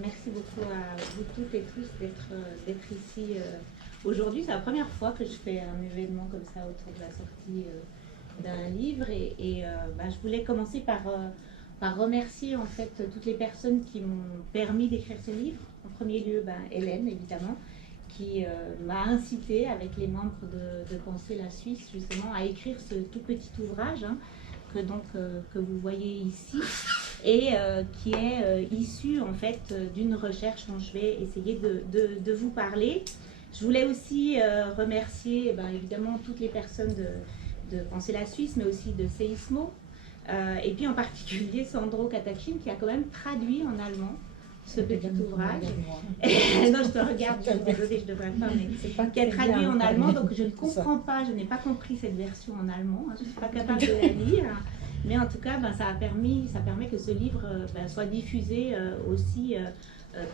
Merci beaucoup à vous toutes et tous d'être ici aujourd'hui. C'est la première fois que je fais un événement comme ça autour de la sortie d'un livre. Je voulais commencer par remercier en fait toutes les personnes qui m'ont permis d'écrire ce livre. En premier lieu, Hélène, évidemment, qui m'a incité avec les membres de Penser la Suisse justement à écrire ce tout petit ouvrage que vous voyez ici et qui est issu en fait d'une recherche dont je vais essayer de vous parler. Je voulais aussi remercier évidemment toutes les personnes de Penser la Suisse, mais aussi de Seismo, et puis en particulier Sandro Katachin qui a quand même traduit en allemand ce petit ouvrage. Non, je te regarde, je suis désolée, je devrais pas, mais qui a traduit en allemand, donc je ne comprends pas, je n'ai pas compris cette version en allemand, je ne suis pas capable de la lire, mais en tout cas, ça permet que ce livre soit diffusé aussi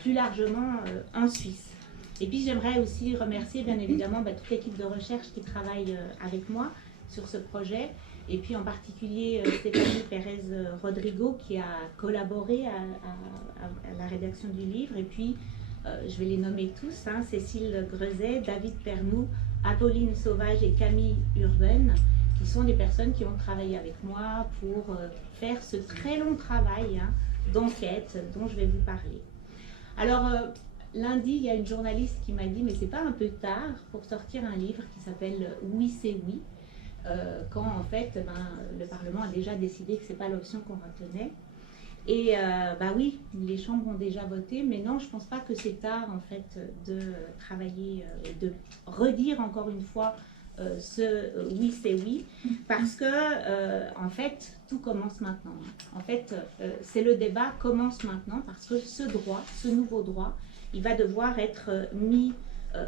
plus largement en Suisse. Et puis j'aimerais aussi remercier bien évidemment toute l'équipe de recherche qui travaille avec moi sur ce projet, et puis en particulier Stéphanie Pérez Rodrigo qui a collaboré à la rédaction du livre, et puis je vais les nommer tous, Cécile Grezet, David Pernou, Apolline Sauvage et Camille Urbaine, qui sont des personnes qui ont travaillé avec moi pour faire ce très long travail d'enquête dont je vais vous parler. Alors, lundi, il y a une journaliste qui m'a dit « mais c'est pas un peu tard pour sortir un livre qui s'appelle « Oui, c'est oui », quand en fait le Parlement a déjà décidé que c'est pas l'option qu'on retenait. Et oui, les chambres ont déjà voté, mais non, je pense pas que c'est tard en fait de travailler, de redire encore une fois oui c'est oui, parce que en fait tout commence maintenant. En fait c'est le débat commence maintenant parce que ce droit, ce nouveau droit, il va devoir être mis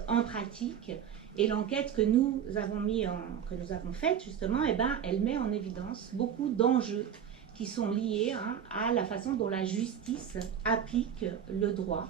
en pratique, et l'enquête que nous avons faite justement, elle met en évidence beaucoup d'enjeux qui sont liés à la façon dont la justice applique le droit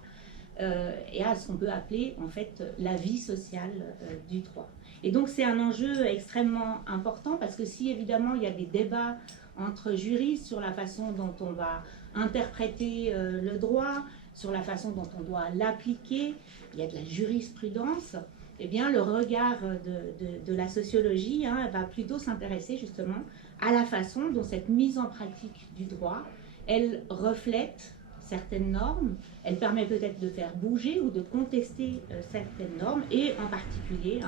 et à ce qu'on peut appeler en fait la vie sociale du droit. Et donc c'est un enjeu extrêmement important parce que si évidemment il y a des débats entre juristes sur la façon dont on va interpréter le droit, sur la façon dont on doit l'appliquer, il y a de la jurisprudence, eh bien le regard de la sociologie va plutôt s'intéresser justement à la façon dont cette mise en pratique du droit, elle reflète certaines normes, elle permet peut-être de faire bouger ou de contester certaines normes, et en particulier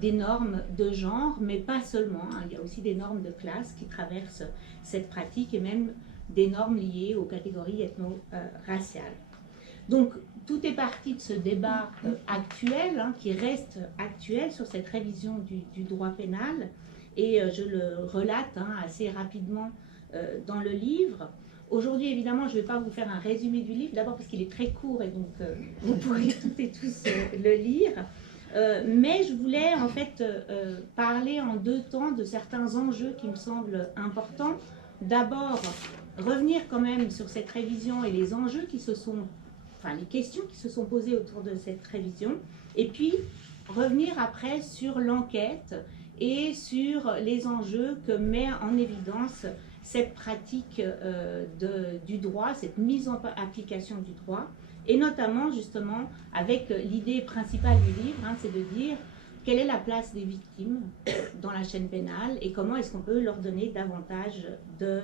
des normes de genre, mais pas seulement. Il y a aussi des normes de classe qui traversent cette pratique, et même des normes liées aux catégories ethno-raciales. Donc, tout est parti de ce débat actuel, qui reste actuel sur cette révision du droit pénal, et je le relate assez rapidement dans le livre. Aujourd'hui, évidemment, je ne vais pas vous faire un résumé du livre, d'abord parce qu'il est très court, et donc vous pourrez toutes et tous le lire. Mais je voulais en fait parler en deux temps de certains enjeux qui me semblent importants. D'abord, revenir quand même sur cette révision et les enjeux les questions qui se sont posées autour de cette révision, et puis revenir après sur l'enquête et sur les enjeux que met en évidence cette pratique du droit, cette mise en application du droit, et notamment justement avec l'idée principale du livre, c'est de dire quelle est la place des victimes dans la chaîne pénale et comment est-ce qu'on peut leur donner davantage de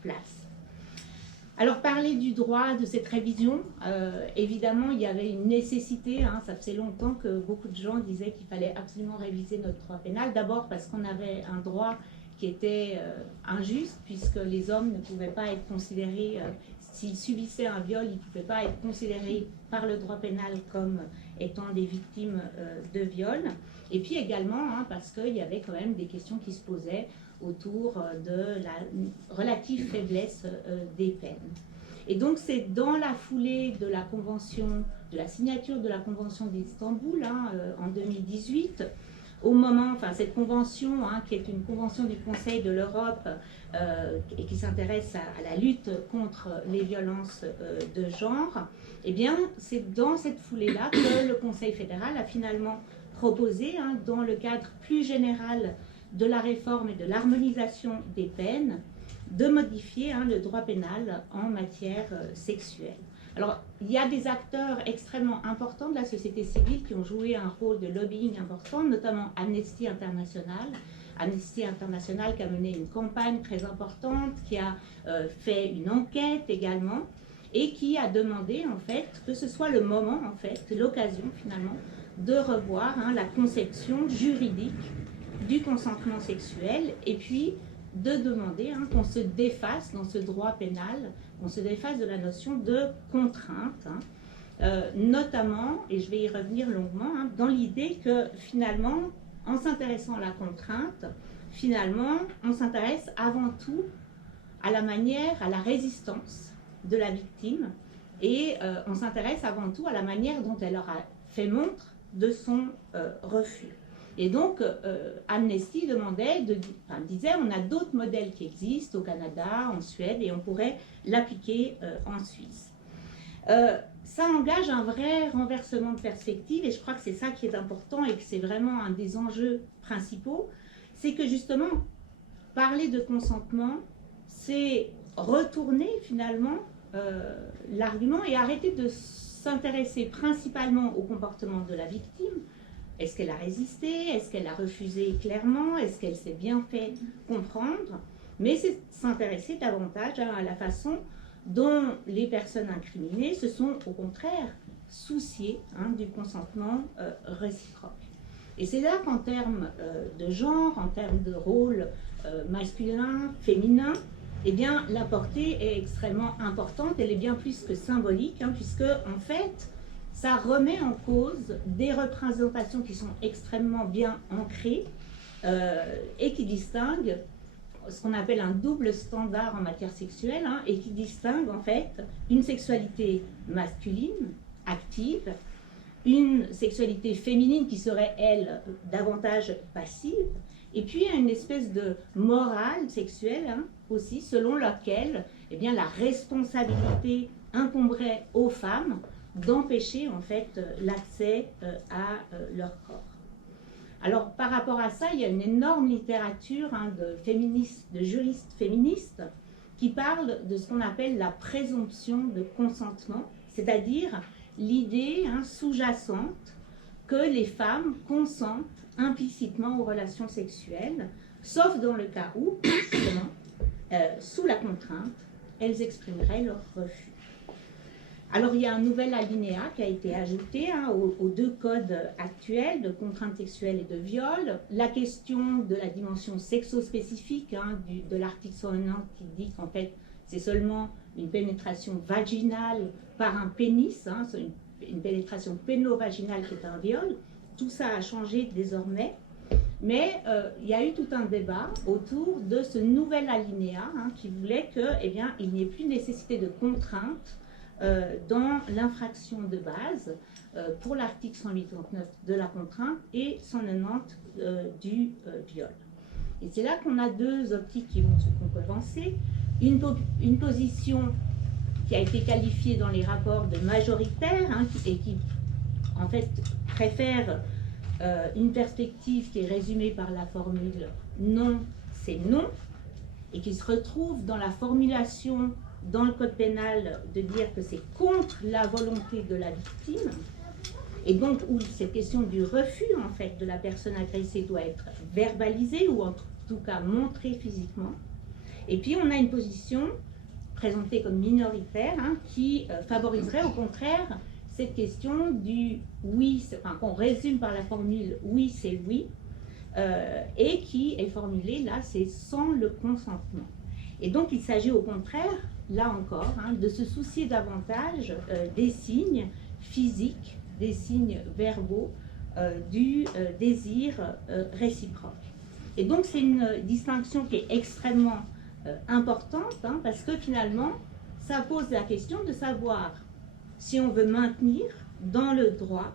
place. Alors, parler du droit, de cette révision, évidemment, il y avait une nécessité, ça faisait longtemps que beaucoup de gens disaient qu'il fallait absolument réviser notre droit pénal, d'abord parce qu'on avait un droit qui était injuste, puisque les hommes ne pouvaient pas être considérés, s'ils subissaient un viol, ils ne pouvaient pas être considérés par le droit pénal comme étant des victimes de viol, et puis également parce qu'il y avait quand même des questions qui se posaient autour de la relative faiblesse des peines. Et donc c'est dans la foulée de la signature de la Convention d'Istanbul en 2018, au moment, cette convention qui est une convention du Conseil de l'Europe et qui s'intéresse à la lutte contre les violences de genre, eh bien c'est dans cette foulée-là que le Conseil fédéral a finalement proposé, dans le cadre plus général de la réforme et de l'harmonisation des peines, de modifier le droit pénal en matière sexuelle. Alors, il y a des acteurs extrêmement importants de la société civile qui ont joué un rôle de lobbying important, notamment Amnesty International. Amnesty International qui a mené une campagne très importante, qui a fait une enquête également, et qui a demandé en fait que ce soit le moment, en fait, l'occasion finalement, de revoir la conception juridique du consentement sexuel, et puis de demander qu'on se défasse dans ce droit pénal, qu'on se défasse de la notion de contrainte, notamment, et je vais y revenir longuement, dans l'idée que finalement, en s'intéressant à la contrainte, finalement, on s'intéresse avant tout à la manière, à la résistance de la victime, et on s'intéresse avant tout à la manière dont elle aura fait montre de son refus. Et donc, Amnesty disait, on a d'autres modèles qui existent au Canada, en Suède, et on pourrait l'appliquer en Suisse. Ça engage un vrai renversement de perspective, et je crois que c'est ça qui est important et que c'est vraiment un des enjeux principaux, c'est que justement, parler de consentement, c'est retourner finalement l'argument et arrêter de s'intéresser principalement au comportement de la victime. Est-ce qu'elle a résisté? Est-ce qu'elle a refusé clairement? Est-ce qu'elle s'est bien fait comprendre? Mais c'est s'intéresser davantage à la façon dont les personnes incriminées se sont au contraire souciées du consentement réciproque. Et c'est là qu'en termes de genre, en termes de rôle masculin, féminin, eh bien la portée est extrêmement importante, elle est bien plus que symbolique, puisque en fait, ça remet en cause des représentations qui sont extrêmement bien ancrées et qui distinguent ce qu'on appelle un double standard en matière sexuelle, et qui distingue en fait une sexualité masculine, active, une sexualité féminine qui serait, elle, davantage passive, et puis une espèce de morale sexuelle aussi, selon laquelle la responsabilité incomberait aux femmes d'empêcher en fait l'accès à leur corps. Alors par rapport à ça, il y a une énorme littérature de juristes féministes qui parlent de ce qu'on appelle la présomption de consentement, c'est-à-dire l'idée sous-jacente que les femmes consentent implicitement aux relations sexuelles, sauf dans le cas où, justement, sous la contrainte, elles exprimeraient leur refus. Alors, il y a un nouvel alinéa qui a été ajouté aux deux codes actuels de contrainte sexuelle et de viol. La question de la dimension sexo-spécifique de l'article 190 qui dit qu'en fait, c'est seulement une pénétration vaginale par un pénis, une pénétration pénovaginale qui est un viol. Tout ça a changé désormais. Mais il y a eu tout un débat autour de ce nouvel alinéa qui voulait qu'il n'y ait plus nécessité de contrainte dans l'infraction de base pour l'article 189 de la contrainte et 190 du viol. Et c'est là qu'on a deux optiques qui vont se concurrencer. Une position qui a été qualifiée dans les rapports de majoritaire et qui en fait préfère une perspective qui est résumée par la formule non, c'est non, et qui se retrouve dans la formulation dans le code pénal de dire que c'est contre la volonté de la victime, et donc où cette question du refus en fait de la personne agressée doit être verbalisée ou en tout cas montrée physiquement. Et puis on a une position présentée comme minoritaire qui favoriserait au contraire cette question du oui, qu'on résume par la formule oui c'est oui, et qui est formulée là c'est sans le consentement. Et donc il s'agit au contraire là encore de se soucier davantage des signes physiques, des signes verbaux du désir réciproque. Et donc c'est une distinction qui est extrêmement importante parce que finalement ça pose la question de savoir si on veut maintenir dans le droit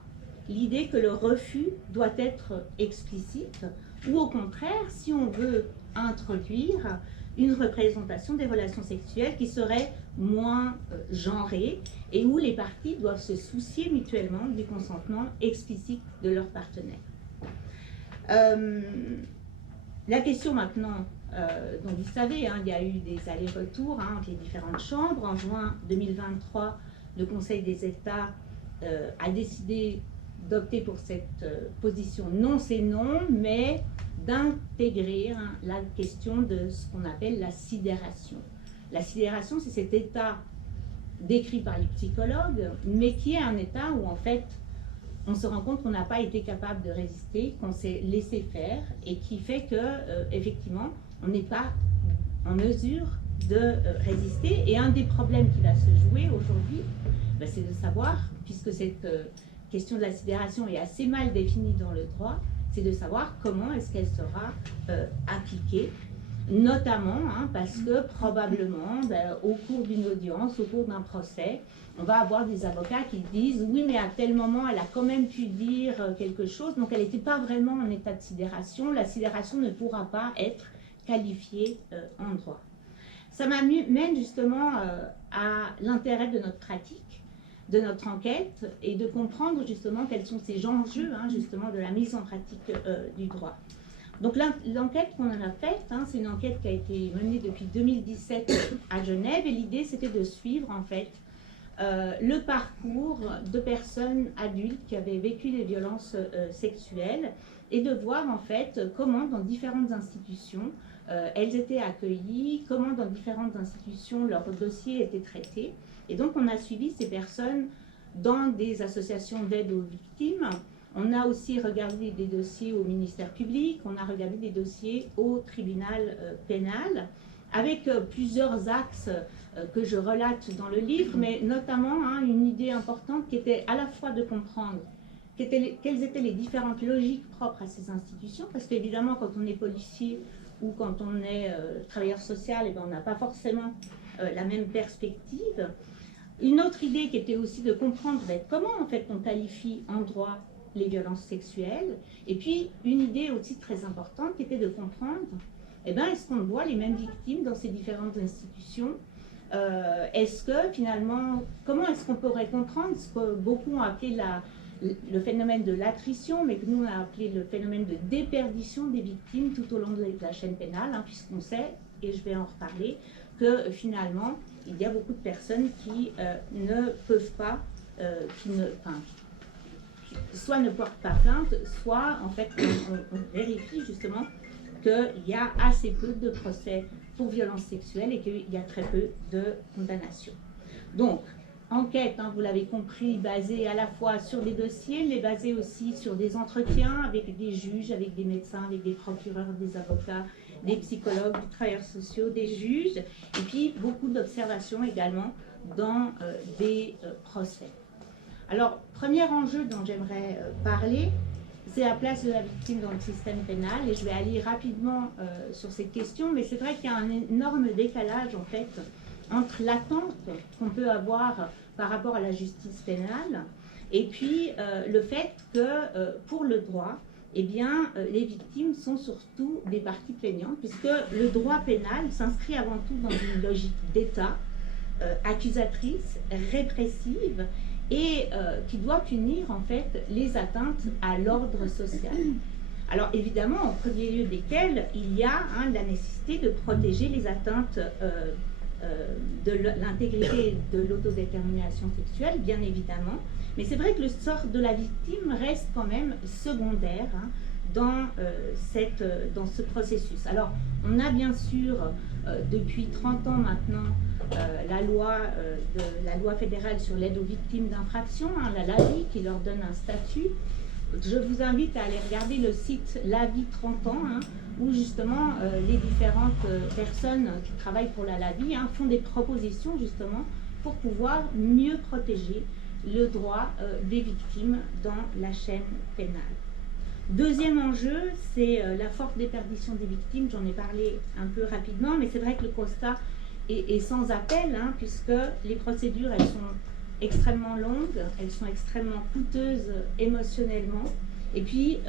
l'idée que le refus doit être explicite ou au contraire si on veut introduire une représentation des relations sexuelles qui serait moins genrée et où les parties doivent se soucier mutuellement du consentement explicite de leur partenaire. La question maintenant, donc vous savez, il y a eu des allers-retours entre les différentes chambres. En juin 2023, le Conseil des États a décidé d'opter pour cette position. Non, c'est non, mais d'intégrer la question de ce qu'on appelle la sidération. La sidération, c'est cet état décrit par les psychologues, mais qui est un état où en fait on se rend compte qu'on n'a pas été capable de résister, qu'on s'est laissé faire, et qui fait que effectivement on n'est pas en mesure de résister. Et un des problèmes qui va se jouer aujourd'hui, c'est de savoir, puisque cette question de la sidération est assez mal définie dans le droit, c'est de savoir comment est-ce qu'elle sera appliquée, notamment parce que probablement au cours d'une audience, au cours d'un procès, on va avoir des avocats qui disent oui, mais à tel moment elle a quand même pu dire quelque chose, donc elle n'était pas vraiment en état de sidération. La sidération ne pourra pas être qualifiée en droit. Ça m'amène justement à l'intérêt de notre pratique, de notre enquête, et de comprendre justement quels sont ces enjeux justement de la mise en pratique du droit. Donc l'enquête qu'on a faite, c'est une enquête qui a été menée depuis 2017 à Genève, et l'idée c'était de suivre en fait le parcours de personnes adultes qui avaient vécu des violences sexuelles, et de voir en fait comment dans différentes institutions elles étaient accueillies, comment dans différentes institutions leurs dossiers étaient traités. Et donc on a suivi ces personnes dans des associations d'aide aux victimes. On a aussi regardé des dossiers au ministère public, on a regardé des dossiers au tribunal pénal, avec plusieurs axes que je relate dans le livre, mais notamment une idée importante qui était à la fois de comprendre quelles étaient les différentes logiques propres à ces institutions, parce qu'évidemment quand on est policier ou quand on est travailleur social, on n'a pas forcément la même perspective. Une autre idée qui était aussi de comprendre comment en fait on qualifie en droit les violences sexuelles, et puis une idée aussi très importante qui était de comprendre est-ce qu'on voit les mêmes victimes dans ces différentes institutions, est-ce que finalement, comment est-ce qu'on pourrait comprendre ce que beaucoup ont appelé le phénomène de l'attrition, mais que nous on a appelé le phénomène de déperdition des victimes tout au long de la chaîne pénale, puisqu'on sait, et je vais en reparler, que finalement il y a beaucoup de personnes qui ne peuvent pas, soit ne portent pas plainte, soit en fait on vérifie justement qu'il y a assez peu de procès pour violences sexuelles et qu'il y a très peu de condamnations. Donc, enquête, vous l'avez compris, basée à la fois sur des dossiers, mais basée aussi sur des entretiens avec des juges, avec des médecins, avec des procureurs, des avocats, des psychologues, des travailleurs sociaux, des juges, et puis beaucoup d'observations également dans des procès. Alors, premier enjeu dont j'aimerais parler, c'est la place de la victime dans le système pénal, et je vais aller rapidement sur cette question, mais c'est vrai qu'il y a un énorme décalage en fait entre l'attente qu'on peut avoir par rapport à la justice pénale et puis le fait que pour le droit, les victimes sont surtout des parties plaignantes, puisque le droit pénal s'inscrit avant tout dans une logique d'État accusatrice, répressive, et qui doit punir en fait les atteintes à l'ordre social. Alors évidemment, en premier lieu desquelles, il y a la nécessité de protéger les atteintes de l'intégrité de l'autodétermination sexuelle, bien évidemment, mais c'est vrai que le sort de la victime reste quand même secondaire dans ce processus. Alors, on a bien sûr, depuis 30 ans maintenant, la loi fédérale sur l'aide aux victimes d'infractions, la LAVI, qui leur donne un statut. Je vous invite à aller regarder le site LAVI 30 ans, où justement les différentes personnes qui travaillent pour la LAVI font des propositions justement pour pouvoir mieux protéger le droit des victimes dans la chaîne pénale. Deuxième enjeu, c'est la forte déperdition des victimes. J'en ai parlé un peu rapidement, mais c'est vrai que le constat est sans appel, puisque les procédures, elles sont extrêmement longues, elles sont extrêmement coûteuses émotionnellement, et puis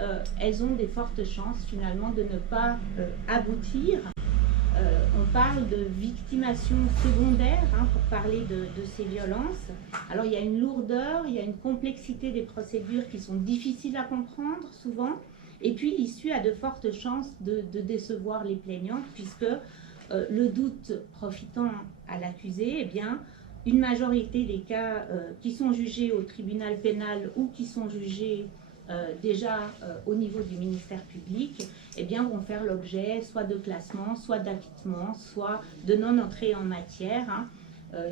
elles ont des fortes chances finalement de ne pas aboutir. On parle de victimation secondaire pour parler de ces violences. Alors il y a une lourdeur, il y a une complexité des procédures qui sont difficiles à comprendre souvent, et puis l'issue a de fortes chances de décevoir les plaignantes, puisque le doute profitant à l'accusé, une majorité des cas qui sont jugés au tribunal pénal ou qui sont jugés déjà au niveau du ministère public, eh bien, vont faire l'objet soit de classement, soit d'acquittement, soit de non-entrée en matière. Hein.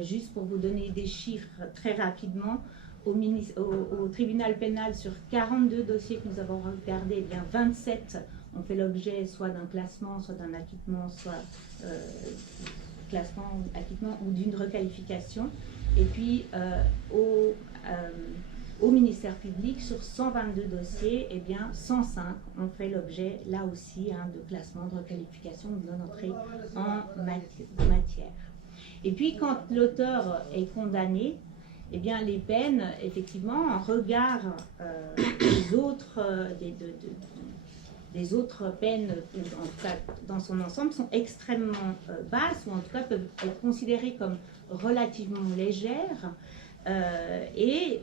Juste pour vous donner des chiffres très rapidement, au tribunal pénal, sur 42 dossiers que nous avons regardés, eh bien 27 ont fait l'objet soit d'un classement, soit d'un acquittement, soit classement, acquittement ou d'une requalification. Et puis au ministère public, sur 122 dossiers, eh bien 105 ont fait l'objet là aussi hein, de classement, de requalification ou de non-entrée en matière. Et puis quand l'auteur est condamné, eh bien, les peines, effectivement, en regard des autres peines, en tout cas dans son ensemble, sont extrêmement basses, ou en tout cas peuvent être considérées comme relativement légères. Et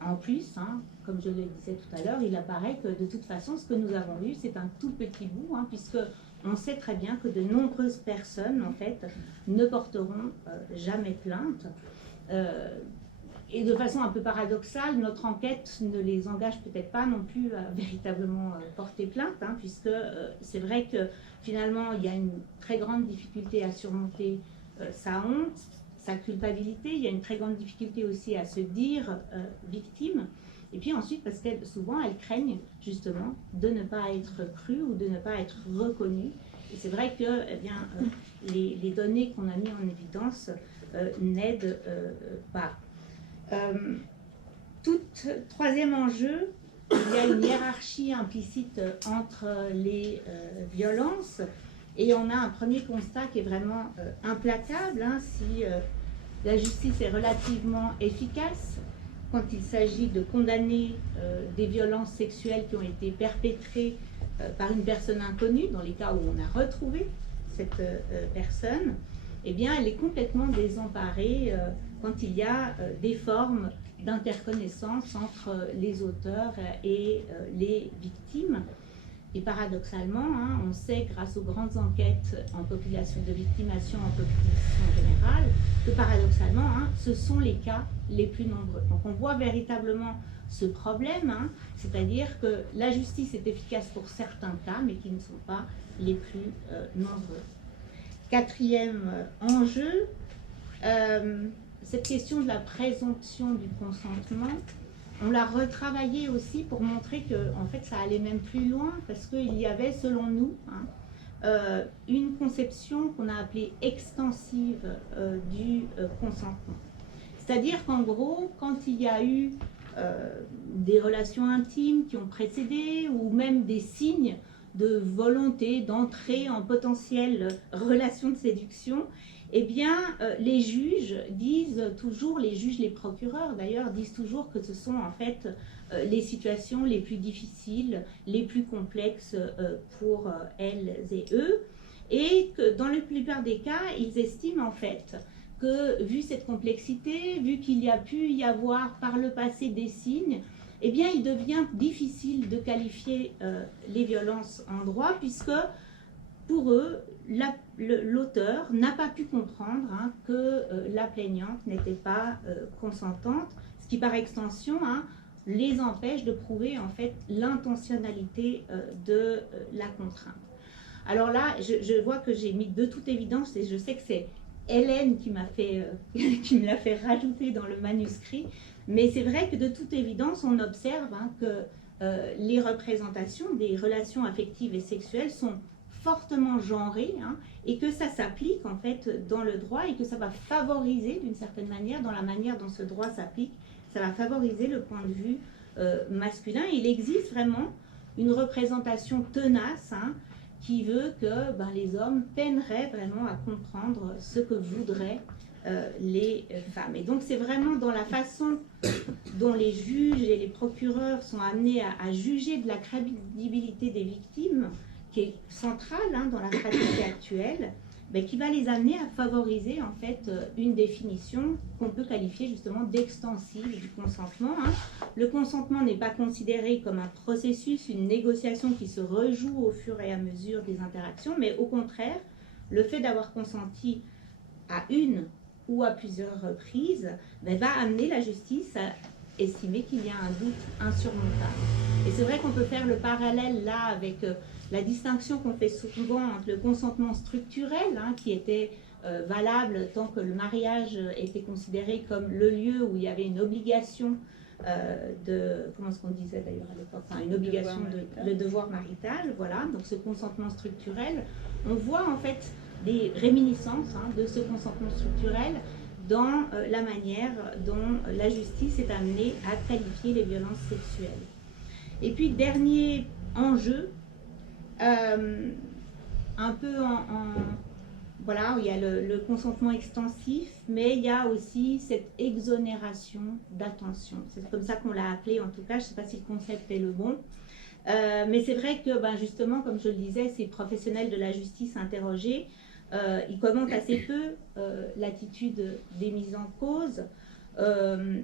en plus, hein, comme je le disais tout à l'heure, il apparaît que de toute façon, ce que nous avons vu, c'est un tout petit bout, hein, puisque on sait très bien que de nombreuses personnes, en fait, ne porteront jamais plainte. Et de façon un peu paradoxale, notre enquête ne les engage peut-être pas non plus à véritablement porter plainte, hein, puisque c'est vrai que finalement, il y a une très grande difficulté à surmonter sa honte, sa culpabilité. Il y a une très grande difficulté aussi à se dire victime. Et puis ensuite, parce que souvent, elles craignent justement de ne pas être crues ou de ne pas être reconnues. Et c'est vrai que eh bien, les données qu'on a mises en évidence n'aident pas. Troisième enjeu, il y a une hiérarchie implicite entre les violences et on a un premier constat qui est vraiment implacable. Hein, si la justice est relativement efficace quand il s'agit de condamner des violences sexuelles qui ont été perpétrées par une personne inconnue, dans les cas où on a retrouvé cette personne, eh bien, elle est complètement désemparée quand il y a des formes d'interconnaissance entre les auteurs et les victimes. Et paradoxalement, hein, on sait grâce aux grandes enquêtes en population de victimation en population générale que paradoxalement, hein, ce sont les cas les plus nombreux. Donc on voit véritablement ce problème, hein, c'est-à-dire que la justice est efficace pour certains cas, mais qui ne sont pas les plus nombreux. Quatrième enjeu, cette question de la présomption du consentement, on l'a retravaillé aussi pour montrer que en fait, ça allait même plus loin, parce qu'il y avait, selon nous, hein, une conception qu'on a appelée extensive du consentement. C'est-à-dire qu'en gros, quand il y a eu des relations intimes qui ont précédé, ou même des signes de volonté d'entrer en potentielle relation de séduction, eh bien, les juges disent toujours, les juges, les procureurs d'ailleurs, disent toujours que ce sont en fait les situations les plus difficiles, les plus complexes pour elles et eux, et que dans la plupart des cas, ils estiment en fait que, vu cette complexité, vu qu'il y a pu y avoir par le passé des signes, eh bien, il devient difficile de qualifier les violences en droit, puisque pour eux, l'auteur n'a pas pu comprendre hein, que la plaignante n'était pas consentante, ce qui par extension hein, les empêche de prouver en fait l'intentionnalité de la contrainte. Alors là, je vois que j'ai mis de toute évidence, et je sais que c'est Hélène qui qui me l'a fait rajouter dans le manuscrit, mais c'est vrai que de toute évidence, on observe hein, que les représentations des relations affectives et sexuelles sont fortement genrées hein, et que ça s'applique en fait dans le droit et que ça va favoriser d'une certaine manière, dans la manière dont ce droit s'applique, ça va favoriser le point de vue masculin. Il existe vraiment une représentation tenace hein, qui veut que les hommes peineraient vraiment à comprendre ce que voudraient les femmes. Et donc c'est vraiment dans la façon dont les juges et les procureurs sont amenés à juger de la crédibilité des victimes, qui est centrale hein, dans la pratique actuelle, qui va les amener à favoriser en fait une définition qu'on peut qualifier justement d'extensive du consentement. Hein. Le consentement n'est pas considéré comme un processus, une négociation qui se rejoue au fur et à mesure des interactions, mais au contraire, le fait d'avoir consenti à une ou à plusieurs reprises, va amener la justice à estimer qu'il y a un doute insurmontable. Et c'est vrai qu'on peut faire le parallèle là avec la distinction qu'on fait souvent entre le consentement structurel, qui était valable tant que le mariage était considéré comme le lieu où il y avait une obligation comment est-ce qu'on disait d'ailleurs à l'époque, une obligation de devoir marital, voilà, donc ce consentement structurel, on voit en fait des réminiscences de ce consentement structurel dans la manière dont la justice est amenée à qualifier les violences sexuelles. Et puis, dernier enjeu, un peu voilà, il y a le consentement extensif, mais il y a aussi cette exonération d'attention. C'est comme ça qu'on l'a appelé, en tout cas, je ne sais pas si le concept est le bon. Mais c'est vrai que, justement, comme je le disais, ces professionnels de la justice interrogés, ils commentent assez peu l'attitude des mises en cause.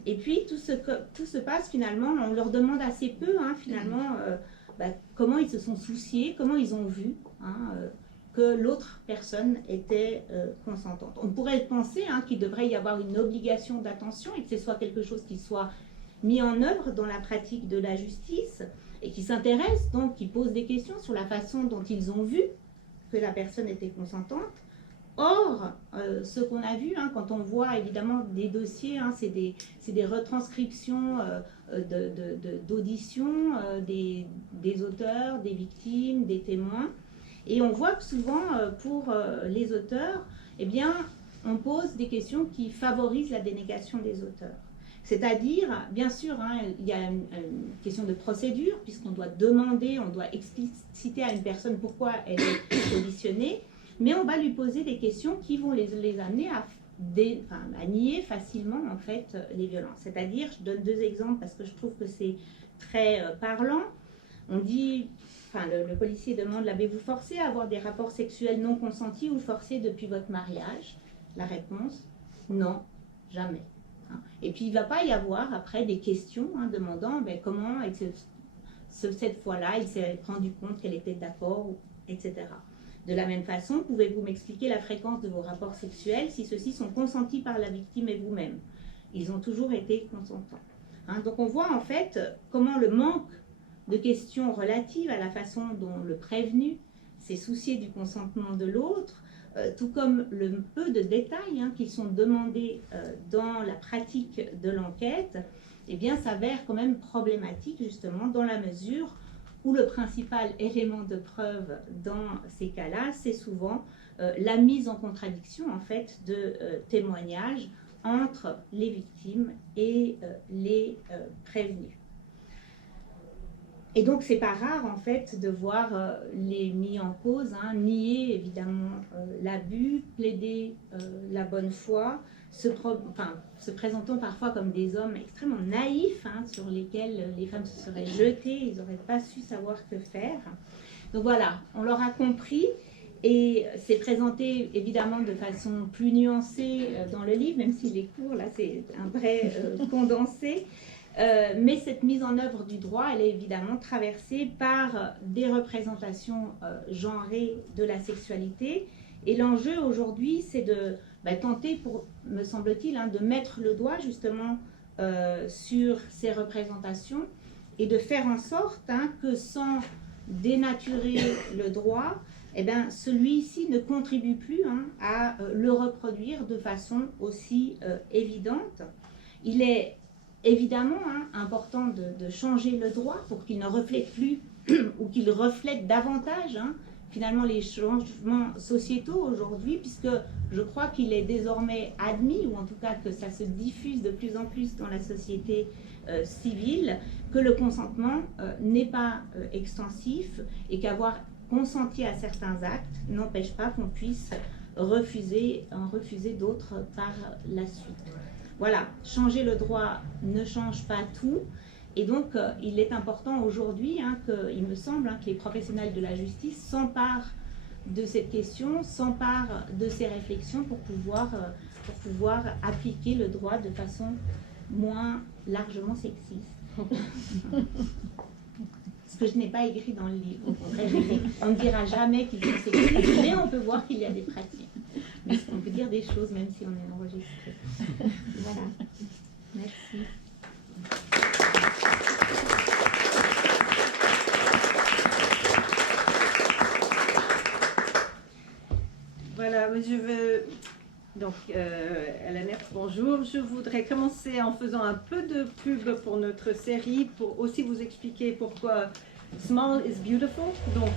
Et puis, tout se passe finalement, on leur demande assez peu, finalement, comment ils se sont souciés, comment ils ont vu que l'autre personne était consentante. On pourrait penser qu'il devrait y avoir une obligation d'attention et que ce soit quelque chose qui soit mis en œuvre dans la pratique de la justice et qui s'intéresse, donc qui pose des questions sur la façon dont ils ont vu que la personne était consentante. Or, ce qu'on a vu, quand on voit évidemment des dossiers, c'est des retranscriptions d'auditions des auteurs, des victimes, des témoins. Et on voit que souvent, pour les auteurs, eh bien, on pose des questions qui favorisent la dénégation des auteurs. C'est-à-dire, bien sûr, il y a une question de procédure, puisqu'on doit demander, on doit expliciter à une personne pourquoi elle est auditionnée, mais on va lui poser des questions qui vont les amener à nier facilement, en fait, les violences. C'est-à-dire, je donne deux exemples parce que je trouve que c'est très parlant. On dit... le policier demande, l'avez-vous forcé à avoir des rapports sexuels non consentis ou forcés depuis votre mariage? La réponse, non, jamais. Et puis il ne va pas y avoir après des questions demandant comment, cette fois-là, il s'est rendu compte qu'elle était d'accord, etc. De la même façon, pouvez-vous m'expliquer la fréquence de vos rapports sexuels si ceux-ci sont consentis par la victime et vous-même? Ils ont toujours été consentants. Donc on voit en fait comment le manque de questions relatives à la façon dont le prévenu s'est soucié du consentement de l'autre, tout comme le peu de détails qui sont demandés dans la pratique de l'enquête, eh bien, s'avère quand même problématique justement dans la mesure où le principal élément de preuve dans ces cas-là, c'est souvent la mise en contradiction en fait de témoignages entre les victimes et les prévenus. Et donc, c'est pas rare, en fait, de voir les mis en cause, nier, évidemment, l'abus, plaider la bonne foi, se présentant parfois comme des hommes extrêmement naïfs, sur lesquels les femmes se seraient jetées, ils n'auraient pas su savoir que faire. Donc voilà, on l'aura compris, et c'est présenté, évidemment, de façon plus nuancée dans le livre, même s'il est court, là, c'est un vrai condensé. Mais cette mise en œuvre du droit, elle est évidemment traversée par des représentations genrées de la sexualité. Et l'enjeu aujourd'hui, c'est de tenter, me semble-t-il, de mettre le doigt justement sur ces représentations et de faire en sorte que sans dénaturer le droit, celui-ci ne contribue plus à le reproduire de façon aussi évidente. Il est évidemment important de changer le droit pour qu'il ne reflète plus ou qu'il reflète davantage finalement les changements sociétaux aujourd'hui, puisque je crois qu'il est désormais admis, ou en tout cas que ça se diffuse de plus en plus dans la société civile, que le consentement n'est pas extensif et qu'avoir consenti à certains actes n'empêche pas qu'on puisse en refuser d'autres par la suite. Voilà, changer le droit ne change pas tout. Et donc, il est important aujourd'hui, il me semble, que les professionnels de la justice s'emparent de cette question, s'emparent de ces réflexions pour pouvoir appliquer le droit de façon moins largement sexiste. Ce que je n'ai pas écrit dans le livre. Au contraire, on ne dira jamais qu'ils sont sexistes, mais on peut voir qu'il y a des pratiques. On peut dire des choses même si on est enregistré. Voilà. Merci. Voilà, je veux... Donc, Hélène Hertz, bonjour. Je voudrais commencer en faisant un peu de pub pour notre série, pour aussi vous expliquer pourquoi Small is Beautiful. Donc,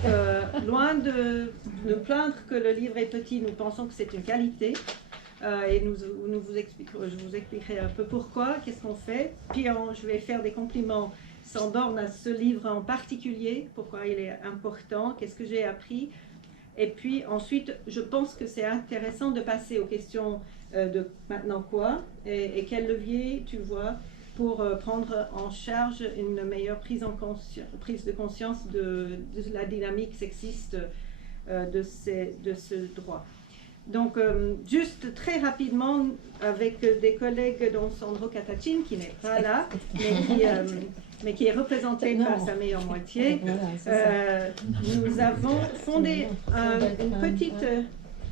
loin de nous plaindre que le livre est petit, nous pensons que c'est une qualité. Et je vous expliquerai un peu pourquoi, qu'est-ce qu'on fait. Puis, je vais faire des compliments sans borne à ce livre en particulier, pourquoi il est important, qu'est-ce que j'ai appris. Et puis ensuite, je pense que c'est intéressant de passer aux questions de maintenant quoi et quel levier tu vois pour prendre en charge une meilleure prise de conscience de la dynamique sexiste de ce droit. Donc, juste très rapidement, avec des collègues dont Sandro Catachin, qui n'est pas là, mais qui est représenté par sa meilleure moitié, nous avons fondé une petite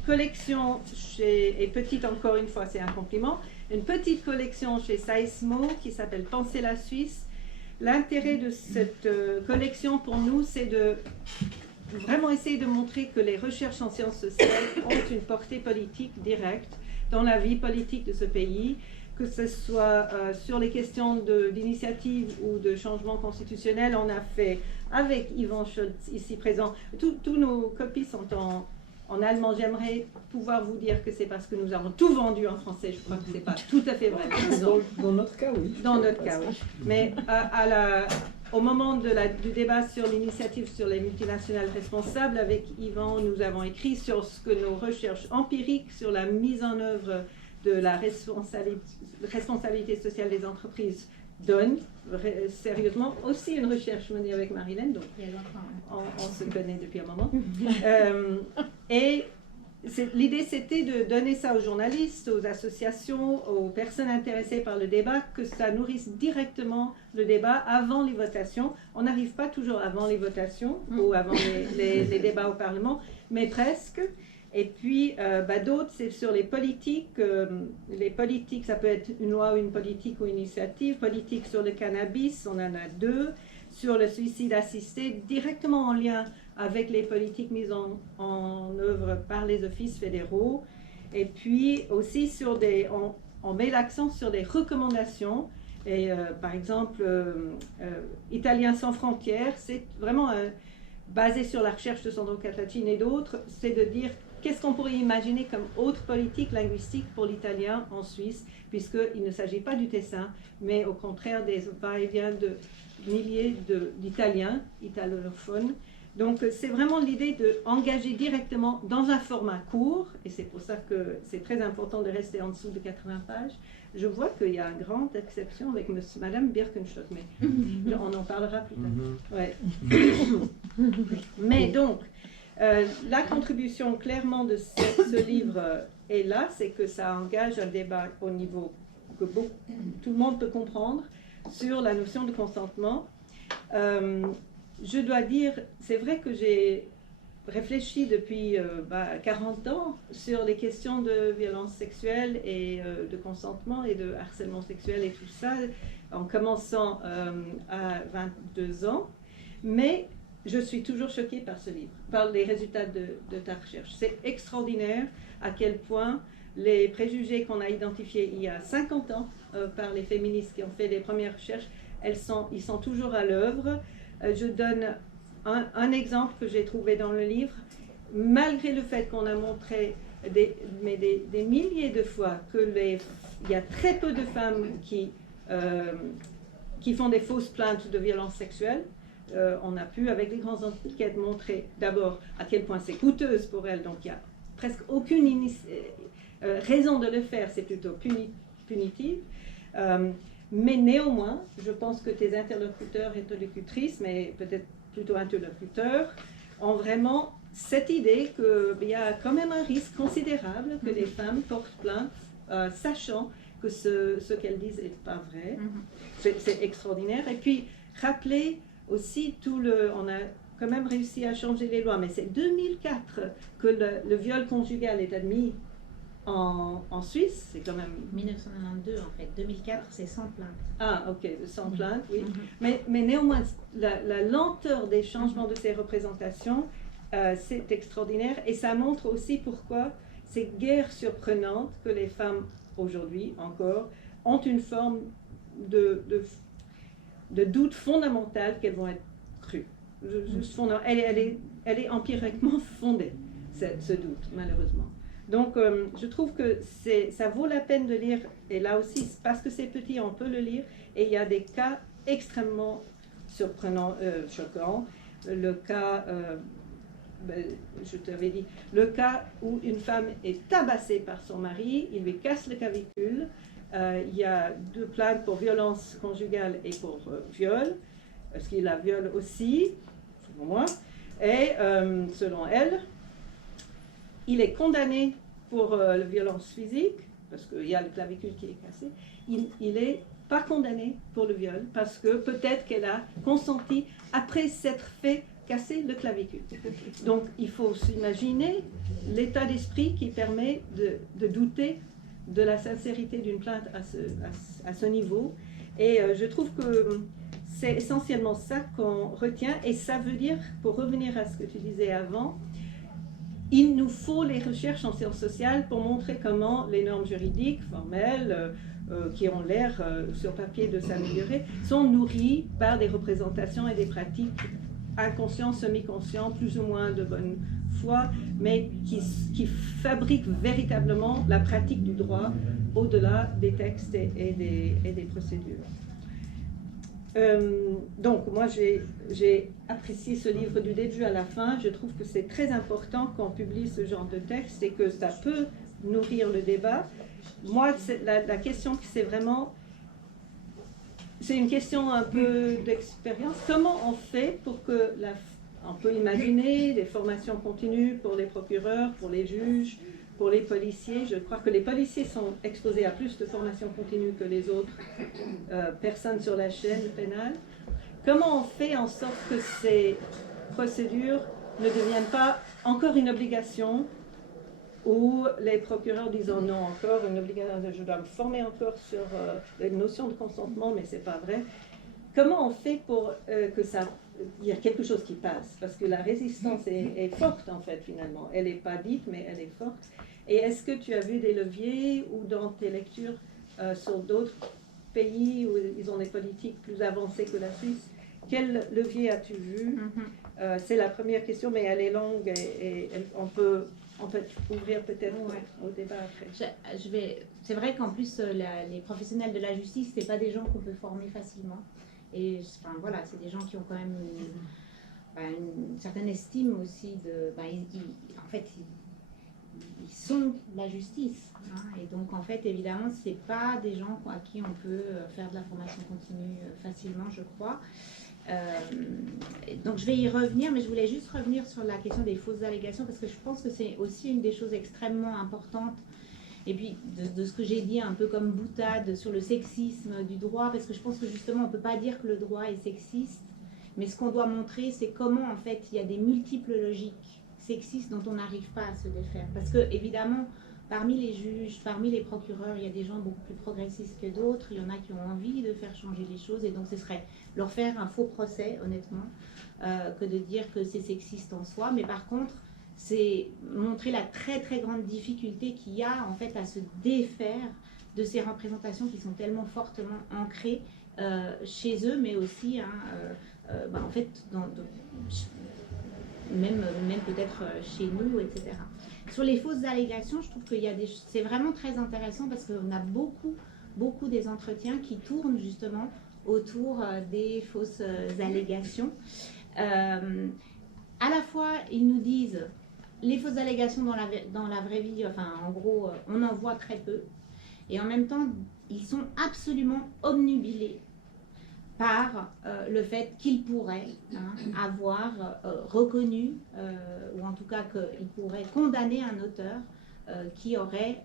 collection, et petite encore une fois, c'est un compliment, une petite collection chez Saïsmo qui s'appelle Penser la Suisse. L'intérêt de cette collection pour nous, c'est de vraiment essayer de montrer que les recherches en sciences sociales ont une portée politique directe dans la vie politique de ce pays, que ce soit sur les questions d'initiative ou de changement constitutionnel. On a fait avec Yvan Scholz ici présent, tous nos copies sont en allemand. J'aimerais pouvoir vous dire que c'est parce que nous avons tout vendu en français. Je crois que ce n'est pas tout à fait vrai. Dans notre cas, oui. Dans notre cas, oui. Mais au moment du débat sur l'initiative sur les multinationales responsables, avec Yvan, nous avons écrit sur ce que nos recherches empiriques sur la mise en œuvre de la responsabilité sociale des entreprises donnent. Sérieusement, aussi une recherche menée avec Marilyn, donc on se connaît depuis un moment. Et l'idée, c'était de donner ça aux journalistes, aux associations, aux personnes intéressées par le débat, que ça nourrisse directement le débat avant les votations. On n'arrive pas toujours avant les votations ou avant les débats au Parlement, mais presque. Et puis, d'autres, c'est sur les politiques. Les politiques, ça peut être une loi ou une politique ou une initiative. Politique sur le cannabis, on en a 2. Sur le suicide assisté, directement en lien avec les politiques mises en œuvre par les offices fédéraux. Et puis aussi, on met l'accent sur des recommandations. Et par exemple, Italiens sans frontières, c'est vraiment basé sur la recherche de Sandro Catachin et d'autres, c'est de dire qu'est-ce qu'on pourrait imaginer comme autre politique linguistique pour l'italien en Suisse, puisqu'il ne s'agit pas du Tessin, mais au contraire des va-et-vient de milliers d'Italiens, italophones. Donc c'est vraiment l'idée d'engager directement dans un format court, et c'est pour ça que c'est très important de rester en dessous de 80 pages. Je vois qu'il y a une grande exception avec Madame Birkenstock, mais on en parlera plus tard. Ouais. Mais donc, la contribution clairement de ce livre est là, c'est que ça engage un débat au niveau que tout le monde peut comprendre sur la notion de consentement. Je dois dire, c'est vrai que j'ai réfléchi depuis 40 ans sur les questions de violence sexuelle et de consentement et de harcèlement sexuel et tout ça, en commençant à 22 ans. Mais je suis toujours choquée par ce livre, par les résultats de ta recherche. C'est extraordinaire à quel point les préjugés qu'on a identifiés il y a 50 ans par les féministes qui ont fait les premières recherches, ils sont toujours à l'œuvre. Je donne un exemple que j'ai trouvé dans le livre. Malgré le fait qu'on a montré des milliers de fois qu'il y a très peu de femmes qui font des fausses plaintes de violences sexuelles, on a pu, avec les grandes enquêtes, montrer d'abord à quel point c'est coûteuse pour elles, donc il n'y a presque aucune raison de le faire, c'est plutôt punitif. Mais néanmoins, je pense que tes interlocuteurs et interlocutrices, mais peut-être plutôt interlocuteurs, ont vraiment cette idée qu'il y a quand même un risque considérable que les femmes portent plainte, sachant que ce qu'elles disent n'est pas vrai. C'est extraordinaire. Et puis, rappeler aussi on a quand même réussi à changer les lois, mais c'est 2004 que le viol conjugal est admis En Suisse, c'est quand même... 1992 en fait, 2004 c'est sans plainte. Ah, ok, sans plainte, oui. Mhm. Mais néanmoins, la lenteur des changements de ces représentations, c'est extraordinaire. Et ça montre aussi pourquoi c'est guère surprenant que les femmes, aujourd'hui encore, ont une forme de doute fondamental qu'elles vont être crues. Elle est empiriquement fondée, ce doute, malheureusement. Donc, je trouve que ça vaut la peine de lire, et là aussi, parce que c'est petit, on peut le lire, et il y a des cas extrêmement surprenants, choquants. Le cas, je t'avais dit, le cas où une femme est tabassée par son mari, il lui casse le clavicule, il y a 2 plaintes pour violence conjugale et pour viol, parce qu'il la viole aussi, selon moi, et selon elle, il est condamné pour la violence physique, parce qu'il y a le clavicule qui est cassé. Il n'est pas condamné pour le viol, parce que peut-être qu'elle a consenti après s'être fait casser le clavicule. Donc, il faut s'imaginer l'état d'esprit qui permet de douter de la sincérité d'une plainte à ce niveau. Et je trouve que c'est essentiellement ça qu'on retient. Et ça veut dire, pour revenir à ce que tu disais avant, il nous faut les recherches en sciences sociales pour montrer comment les normes juridiques, formelles, qui ont l'air sur papier de s'améliorer, sont nourries par des représentations et des pratiques inconscients, semi-conscients, plus ou moins de bonne foi, mais qui fabriquent véritablement la pratique du droit au-delà des textes et des procédures. Donc, moi, j'ai apprécié ce livre du début à la fin. Je trouve que c'est très important qu'on publie ce genre de texte et que ça peut nourrir le débat. Moi, la question, c'est vraiment... C'est une question un peu d'expérience. Comment on fait pour que on peut imaginer des formations continues pour les procureurs, pour les juges, pour les policiers. Je crois que les policiers sont exposés à plus de formations continues que les autres personnes sur la chaîne pénale. Comment on fait en sorte que ces procédures ne deviennent pas encore une obligation où les procureurs disent oh non, encore une obligation, je dois me former encore sur les notions de consentement, mais c'est pas vrai. Comment on fait pour que ça, il y a quelque chose qui passe? Parce que la résistance est forte en fait finalement. Elle n'est pas dite, mais elle est forte. Et est-ce que tu as vu des leviers ou dans tes lectures sur d'autres pays où ils ont des politiques plus avancées que la Suisse? Quel levier as-tu vu? C'est la première question, mais elle est longue et on peut ouvrir peut-être au débat après. C'est vrai qu'en plus, les professionnels de la justice, ce n'est pas des gens qu'on peut former facilement. Et enfin, voilà, c'est des gens qui ont quand même une certaine estime aussi de... en fait, ils sont la justice. Hein, et donc, en fait, évidemment, ce n'est pas des gens à qui on peut faire de la formation continue facilement, je crois. Donc je vais y revenir, mais je voulais juste revenir sur la question des fausses allégations parce que je pense que c'est aussi une des choses extrêmement importantes. Et puis de ce que j'ai dit un peu comme boutade sur le sexisme du droit, parce que je pense que justement on ne peut pas dire que le droit est sexiste, mais ce qu'on doit montrer c'est comment en fait il y a des multiples logiques sexistes dont on n'arrive pas à se défaire. Parce que évidemment parmi les juges, parmi les procureurs, il y a des gens beaucoup plus progressistes que d'autres, il y en a qui ont envie de faire changer les choses et donc ce serait leur faire un faux procès honnêtement que de dire que c'est sexiste en soi, mais par contre c'est montrer la très très grande difficulté qu'il y a en fait à se défaire de ces représentations qui sont tellement fortement ancrées chez eux, mais aussi en fait même peut-être chez nous, etc. Sur les fausses allégations, je trouve que c'est vraiment très intéressant parce qu'on a beaucoup des entretiens qui tournent justement autour des fausses allégations. À la fois, ils nous disent les fausses allégations dans la vraie vie, enfin en gros, on en voit très peu. Et en même temps, ils sont absolument obnubilés par le fait qu'ils pourraient avoir reconnu, ou en tout cas qu'ils pourraient condamner un auteur qui n'aurait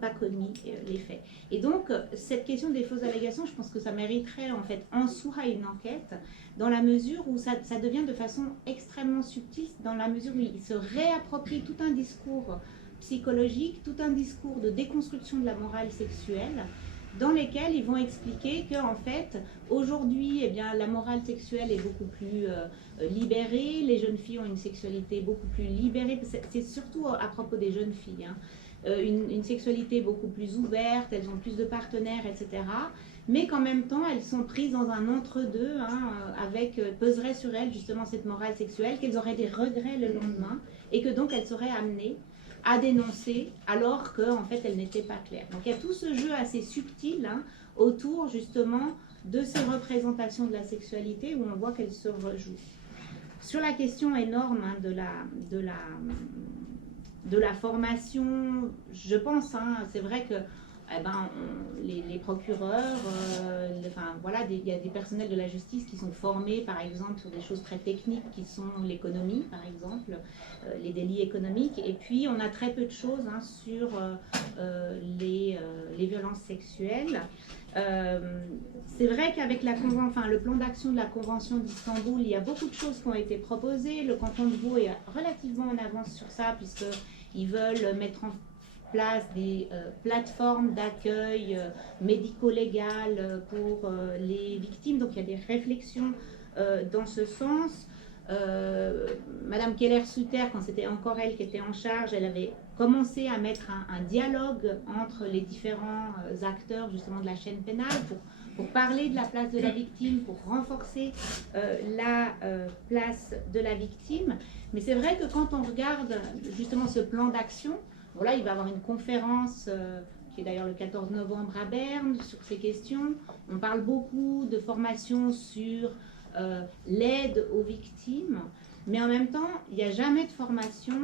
pas commis les faits. Et donc, cette question des fausses allégations, je pense que ça mériterait en fait en soi une enquête, dans la mesure où ça devient de façon extrêmement subtile, dans la mesure où ils se réapproprient tout un discours psychologique, tout un discours de déconstruction de la morale sexuelle, dans lesquels ils vont expliquer qu'en fait, aujourd'hui, eh bien, la morale sexuelle est beaucoup plus libérée, les jeunes filles ont une sexualité beaucoup plus libérée, c'est surtout à propos des jeunes filles, hein. Une sexualité beaucoup plus ouverte, elles ont plus de partenaires, etc. Mais qu'en même temps, elles sont prises dans un entre-deux, hein, peserait sur elles justement cette morale sexuelle, qu'elles auraient des regrets le lendemain, et que donc elles seraient amenées à dénoncer alors qu'en fait elles n'étaient pas claires. Donc il y a tout ce jeu assez subtil, hein, autour justement de ces représentations de la sexualité où on voit qu'elles se rejouent. Sur la question énorme, hein, de la formation, je pense, hein, c'est vrai que les procureurs, voilà, il y a des personnels de la justice qui sont formés, par exemple, sur des choses très techniques qui sont l'économie, par exemple, les délits économiques. Et puis, on a très peu de choses, hein, sur les violences sexuelles. C'est vrai qu'avec le plan d'action de la Convention d'Istanbul, il y a beaucoup de choses qui ont été proposées. Le canton de Vaud est relativement en avance sur ça, puisqu'ils veulent mettre en place des plateformes d'accueil médico-légales pour les victimes. Donc il y a des réflexions dans ce sens. Madame Keller-Sutter, quand c'était encore elle qui était en charge, elle avait commencé à mettre un dialogue entre les différents acteurs justement de la chaîne pénale pour parler de la place de la victime, pour renforcer la place de la victime. Mais c'est vrai que quand on regarde justement ce plan d'action, voilà, il va y avoir une conférence qui est d'ailleurs le 14 novembre à Berne sur ces questions. On parle beaucoup de formation sur l'aide aux victimes, mais en même temps, il n'y a jamais de formation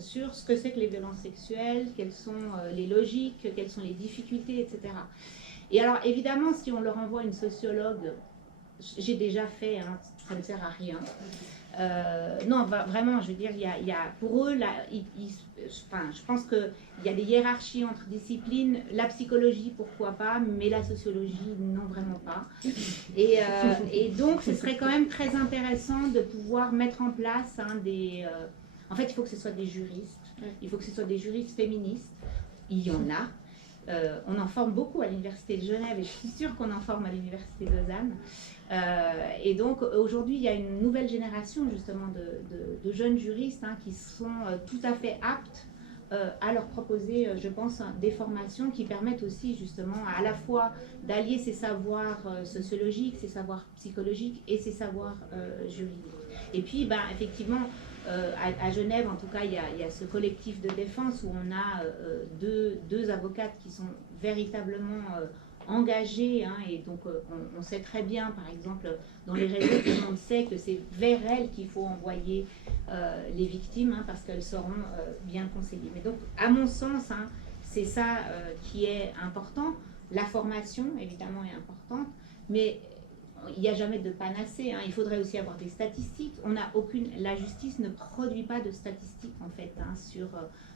sur ce que c'est que les violences sexuelles, quelles sont les logiques, quelles sont les difficultés, etc. Et alors, évidemment, si on leur envoie une sociologue, j'ai déjà fait, hein, ça ne sert à rien. Non, vraiment, je veux dire, pour eux, je pense qu'il y a des hiérarchies entre disciplines. La psychologie, pourquoi pas, mais la sociologie, non, vraiment pas. Et donc, ce serait quand même très intéressant de pouvoir mettre en place en fait, il faut que ce soit des juristes. Il faut que ce soit des juristes féministes. Il y en a. On en forme beaucoup à l'Université de Genève et je suis sûre qu'on en forme à l'Université de Lausanne. Et donc aujourd'hui, il y a une nouvelle génération justement de jeunes juristes, hein, qui sont tout à fait aptes à leur proposer, je pense, des formations qui permettent aussi justement à la fois d'allier ces savoirs sociologiques, ces savoirs psychologiques et ces savoirs juridiques. Et puis, effectivement, à Genève, en tout cas, il y a ce collectif de défense où on a deux avocates qui sont véritablement engagées, hein, et donc on sait très bien, par exemple, dans les réseaux, tout le monde sait que c'est vers elles qu'il faut envoyer les victimes, hein, parce qu'elles seront bien conseillées. Mais donc, à mon sens, hein, c'est ça qui est important. La formation, évidemment, est importante, mais il n'y a jamais de panacée, hein. Il faudrait aussi avoir des statistiques. La justice ne produit pas de statistiques en fait, hein, sur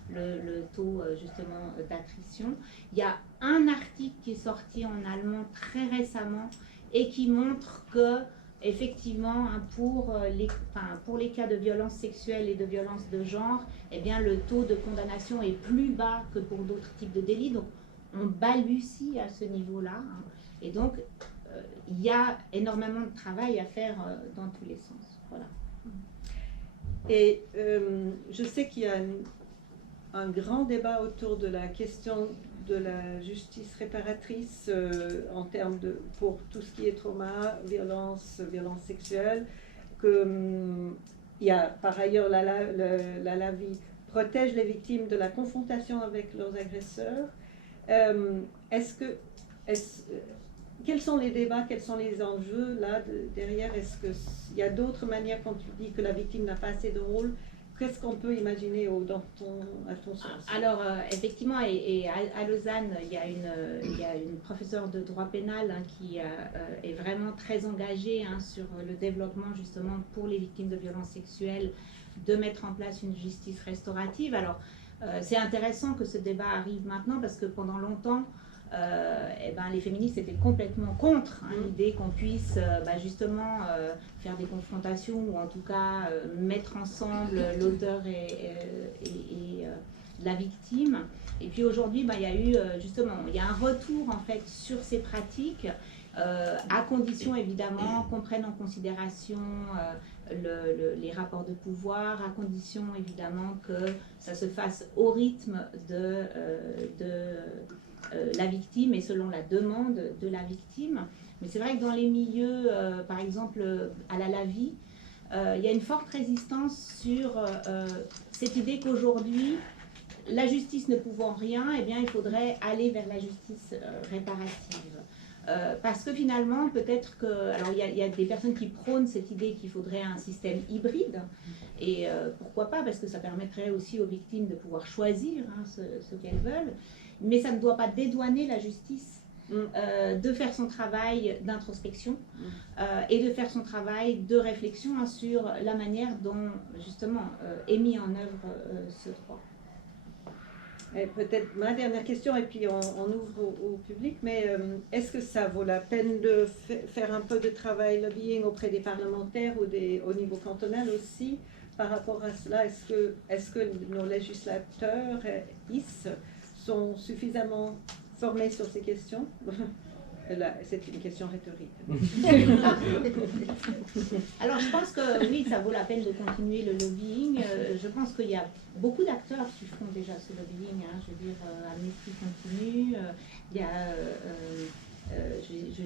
le taux justement d'attrition. Il y a un article qui est sorti en allemand très récemment et qui montre que effectivement, hein, pour les cas de violence sexuelle et de violence de genre, eh bien, le taux de condamnation est plus bas que pour d'autres types de délits. Donc on balbutie à ce niveau-là, hein. Et donc il y a énormément de travail à faire dans tous les sens. Voilà. Et je sais qu'il y a un grand débat autour de la question de la justice réparatrice en termes pour tout ce qui est trauma, violence sexuelle, il y a par ailleurs la LAVI protège les victimes de la confrontation avec leurs agresseurs. Quels sont les débats, quels sont les enjeux là derrière? Est-ce qu'il y a d'autres manières, quand tu dis que la victime n'a pas assez de rôle, qu'est-ce qu'on peut imaginer à ton sens? Alors, effectivement, et à Lausanne, il y a une professeure de droit pénal, hein, qui est vraiment très engagée, hein, sur le développement justement pour les victimes de violences sexuelles, de mettre en place une justice restaurative. Alors, c'est intéressant que ce débat arrive maintenant parce que pendant longtemps, les féministes étaient complètement contre, hein, l'idée qu'on puisse justement faire des confrontations ou en tout cas mettre ensemble l'auteur et la victime. Et puis aujourd'hui, il y a eu justement, il y a un retour en fait sur ces pratiques, à condition évidemment qu'on prenne en considération les rapports de pouvoir, à condition évidemment que ça se fasse au rythme de la victime et selon la demande de la victime. Mais c'est vrai que dans les milieux, par exemple à la LAVI, il y a une forte résistance sur cette idée qu'aujourd'hui, la justice ne pouvant rien, eh bien, il faudrait aller vers la justice réparative. Parce que finalement, peut-être que... Alors, il y a des personnes qui prônent cette idée qu'il faudrait un système hybride. Et pourquoi pas, parce que ça permettrait aussi aux victimes de pouvoir choisir ce qu'elles veulent. Mais ça ne doit pas dédouaner la justice de faire son travail d'introspection et de faire son travail de réflexion sur la manière dont, justement, est mis en œuvre ce droit. Et peut-être ma dernière question, et puis on ouvre au public, mais est-ce que ça vaut la peine de faire un peu de travail lobbying auprès des parlementaires ou au niveau cantonal aussi par rapport à cela? Est-ce que nos législateurs sont suffisamment formés sur ces questions? C'est une question rhétorique. Alors je pense que oui, ça vaut la peine de continuer le lobbying. Je pense qu'il y a beaucoup d'acteurs qui font déjà ce lobbying. Je veux dire, Amnesty continue. Il y a,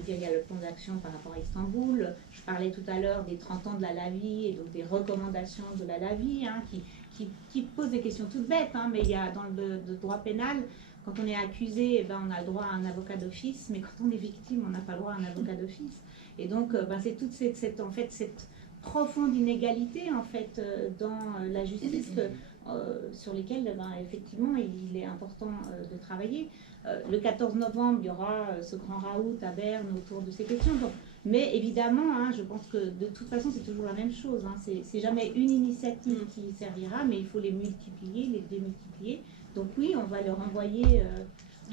il y a le plan d'action par rapport à Istanbul. Je parlais tout à l'heure des 30 ans de la LAVI et donc des recommandations de la LAVI qui posent des questions toutes bêtes, mais il y a dans le droit pénal. Quand on est accusé, on a le droit à un avocat d'office, mais quand on est victime, on n'a pas le droit à un avocat d'office. Et donc, c'est toute cette profonde inégalité en fait, dans la justice sur lesquelles, effectivement, il est important de travailler. Le 14 novembre, il y aura ce grand raout à Berne autour de ces questions. Donc, mais évidemment, je pense que de toute façon, c'est toujours la même chose. C'est jamais une initiative qui servira, mais il faut les multiplier, les démultiplier. Donc oui, on va leur envoyer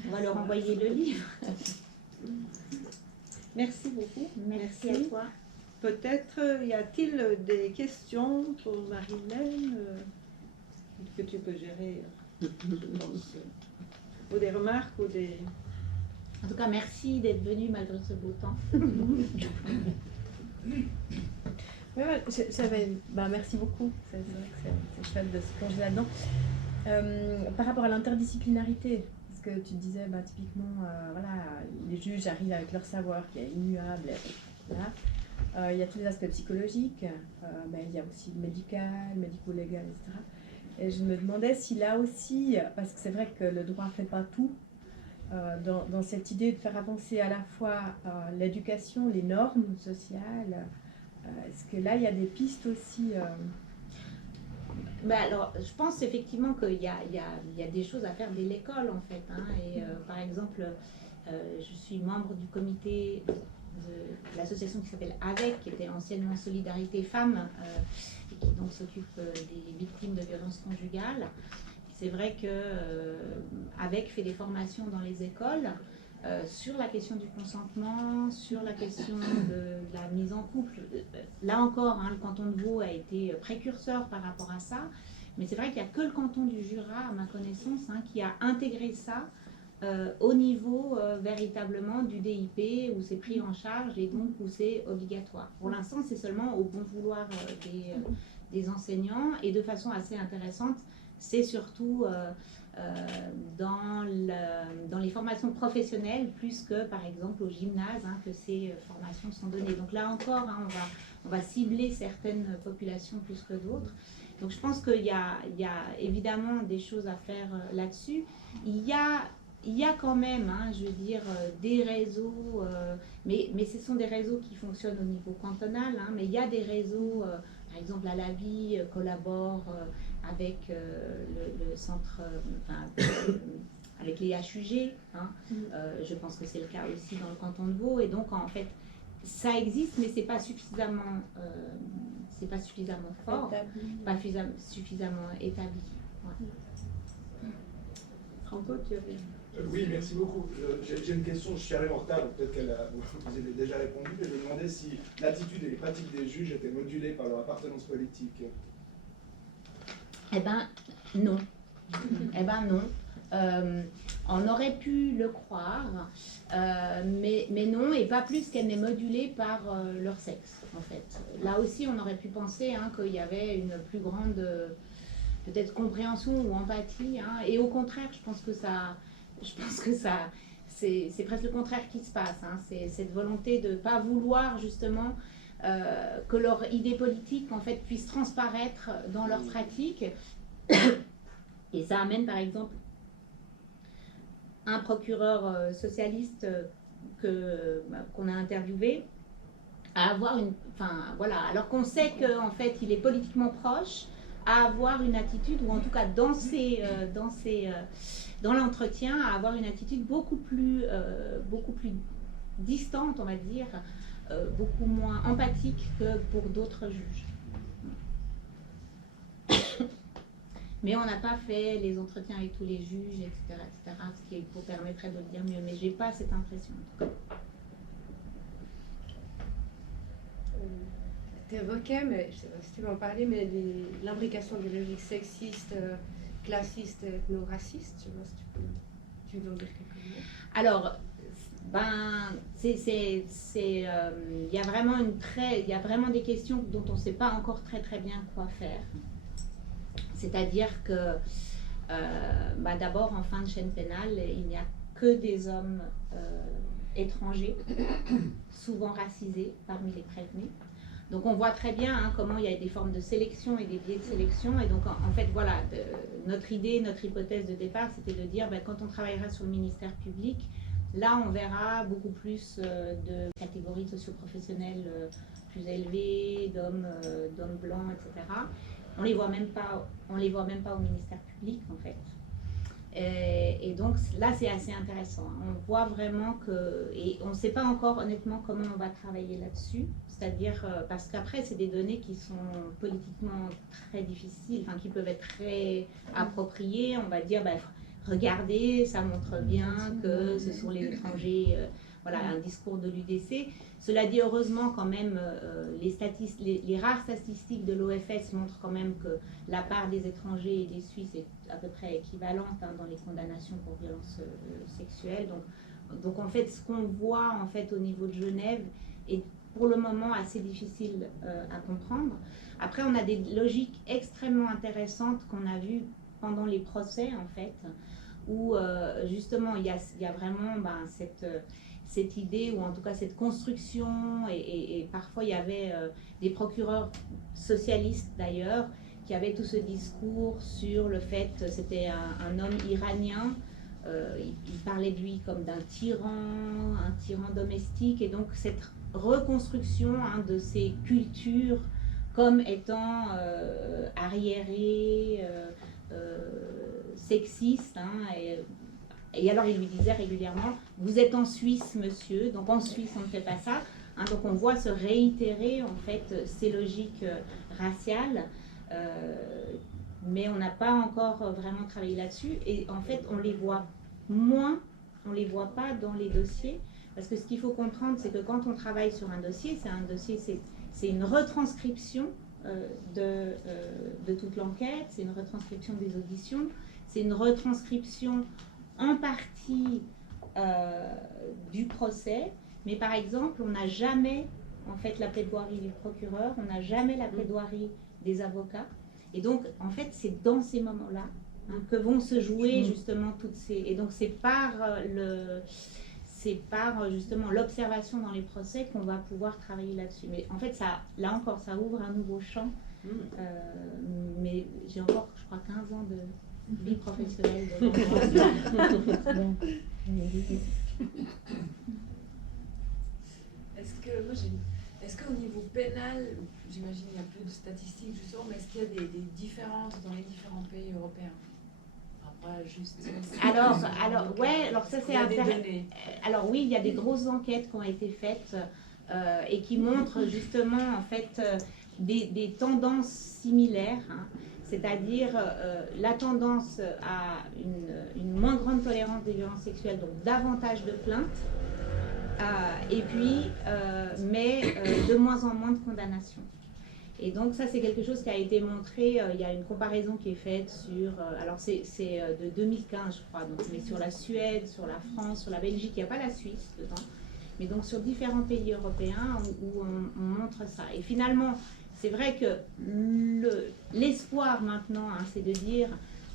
le livre. Merci beaucoup. Merci à toi. Peut-être y a-t-il des questions pour Marie-Hélène que tu peux gérer, je pense, ou des remarques ou des... En tout cas, merci d'être venu malgré ce beau temps. Merci beaucoup. C'est vrai que c'est chouette de se plonger là-dedans. Par rapport à l'interdisciplinarité, parce que tu disais typiquement, les juges arrivent avec leur savoir qui est immuable. Voilà. Il y a tous les aspects psychologiques, il y a aussi le médical, médico-légal, etc. Et je me demandais si là aussi, parce que c'est vrai que le droit ne fait pas tout, dans cette idée de faire avancer à la fois l'éducation, les normes sociales, est-ce que là il y a des pistes aussi Alors, je pense effectivement qu'il y a des choses à faire dès l'école en fait. Par exemple, je suis membre du comité de l'association qui s'appelle AVEC, qui était anciennement Solidarité Femmes, et qui donc s'occupe des victimes de violences conjugales. C'est vrai que AVEC fait des formations dans les écoles sur la question du consentement, sur la question de la mise en couple. Là encore, le canton de Vaud a été précurseur par rapport à ça, mais c'est vrai qu'il n'y a que le canton du Jura, à ma connaissance, qui a intégré ça au niveau véritablement du DIP, où c'est pris en charge et donc où c'est obligatoire. Pour l'instant, c'est seulement au bon vouloir des enseignants, et de façon assez intéressante, c'est surtout dans les formations professionnelles, plus que par exemple au gymnase, que ces formations sont données. Donc là encore, on va cibler certaines populations plus que d'autres. Donc je pense qu'il y a évidemment des choses à faire là-dessus. Il y a quand même, je veux dire, des réseaux, mais ce sont des réseaux qui fonctionnent au niveau cantonal, mais il y a des réseaux, par exemple la LAVI collabore avec le centre, avec les HUG, je pense que c'est le cas aussi dans le canton de Vaud, et donc en fait ça existe, mais c'est pas suffisamment fort, pas suffisamment établi. Ouais. Franco, tu avais... Oui, merci beaucoup. J'ai une question, je suis arrivé en retard, peut-être vous avez déjà répondu, mais je me demandais si l'attitude et les pratiques des juges étaient modulées par leur appartenance politique. Eh bien, non. Eh ben non. On aurait pu le croire, mais non, et pas plus qu'elle n'est modulée par leur sexe, en fait. Là aussi, on aurait pu penser qu'il y avait une plus grande, peut-être, compréhension ou empathie, et au contraire, je pense que c'est presque le contraire qui se passe, c'est cette volonté de ne pas vouloir, justement, que leur idée politique, en fait, puisse transparaître dans leur pratique. Et ça amène, par exemple, un procureur socialiste qu'on a interviewé à avoir alors qu'on sait qu'en fait il est politiquement proche, à avoir une attitude, ou en tout cas dans l'entretien, à avoir une attitude beaucoup plus distante, on va dire, beaucoup moins empathique que pour d'autres juges. Mais on n'a pas fait les entretiens avec tous les juges, etc., ce qui vous permettrait de le dire mieux. Mais je n'ai pas cette impression, en tout cas. Tu évoquais, mais je ne sais pas si tu vas en parler, mais l'imbrication des logiques sexistes, classistes et ethno-racistes. Je ne sais pas si tu veux en dire quelques mots. Alors, il y a vraiment des questions dont on ne sait pas encore très très bien quoi faire. C'est-à-dire que, d'abord, en fin de chaîne pénale, il n'y a que des hommes étrangers, souvent racisés parmi les prévenus. Donc on voit très bien comment il y a des formes de sélection et des biais de sélection. Et donc en fait, voilà, notre hypothèse de départ, c'était de dire, quand on travaillera sur le ministère public, là on verra beaucoup plus de catégories socio-professionnelles plus élevées, d'hommes blancs, etc. On les voit même pas au ministère public, en fait. Et donc là, c'est assez intéressant. On voit vraiment et on ne sait pas encore honnêtement comment on va travailler là-dessus. C'est-à-dire, parce qu'après, c'est des données qui sont politiquement très difficiles, qui peuvent être très appropriées. On va dire, regardez, ça montre bien que ce sont les étrangers, un discours de l'UDC. Cela dit, heureusement, quand même, les rares statistiques de l'OFS montrent quand même que la part des étrangers et des Suisses est à peu près équivalente dans les condamnations pour violences sexuelles. Donc, en fait, ce qu'on voit en fait, au niveau de Genève est pour le moment assez difficile à comprendre. Après, on a des logiques extrêmement intéressantes qu'on a vues pendant les procès, en fait, où justement, il y a vraiment cette idée, ou en tout cas cette construction, et parfois il y avait des procureurs socialistes d'ailleurs, qui avaient tout ce discours sur le fait, c'était un homme iranien, il parlait de lui comme d'un tyran, un tyran domestique, et donc cette reconstruction de ces cultures comme étant arriérées, sexistes, et alors il lui disait régulièrement, vous êtes en Suisse, monsieur, donc en Suisse on ne fait pas ça. Donc on voit se réitérer en fait ces logiques raciales, mais on n'a pas encore vraiment travaillé là-dessus, et en fait on les voit moins, on les voit pas dans les dossiers, parce que ce qu'il faut comprendre, c'est que quand on travaille sur un dossier, c'est une retranscription de toute l'enquête, c'est une retranscription des auditions, c'est une retranscription en partie du procès, mais par exemple, on n'a jamais en fait la plaidoirie du procureur, on n'a jamais la plaidoirie des avocats, et donc en fait c'est dans ces moments-là que vont se jouer justement toutes ces... Et donc c'est par justement l'observation dans les procès qu'on va pouvoir travailler là-dessus. Mais en fait, là encore, ça ouvre un nouveau champ. Mais j'ai encore, je crois, 15 ans de vie professionnelle. Est-ce qu'au niveau pénal, j'imagine qu'il y a peu de statistiques justement, mais est-ce qu'il y a des différences dans les différents pays européens? Alors ça c'est intéressant. Alors oui, il y a des grosses enquêtes qui ont été faites et qui montrent justement en fait des tendances similaires, c'est-à-dire la tendance à une moins grande tolérance des violences sexuelles, donc davantage de plaintes, et puis mais de moins en moins de condamnations. Et donc ça, c'est quelque chose qui a été montré, il y a une comparaison qui est faite sur, alors c'est de 2015 je crois, donc, mais sur la Suède, sur la France, sur la Belgique, il n'y a pas la Suisse dedans, mais donc sur différents pays européens où on montre ça. Et finalement, c'est vrai que l'espoir maintenant, hein, c'est de dire,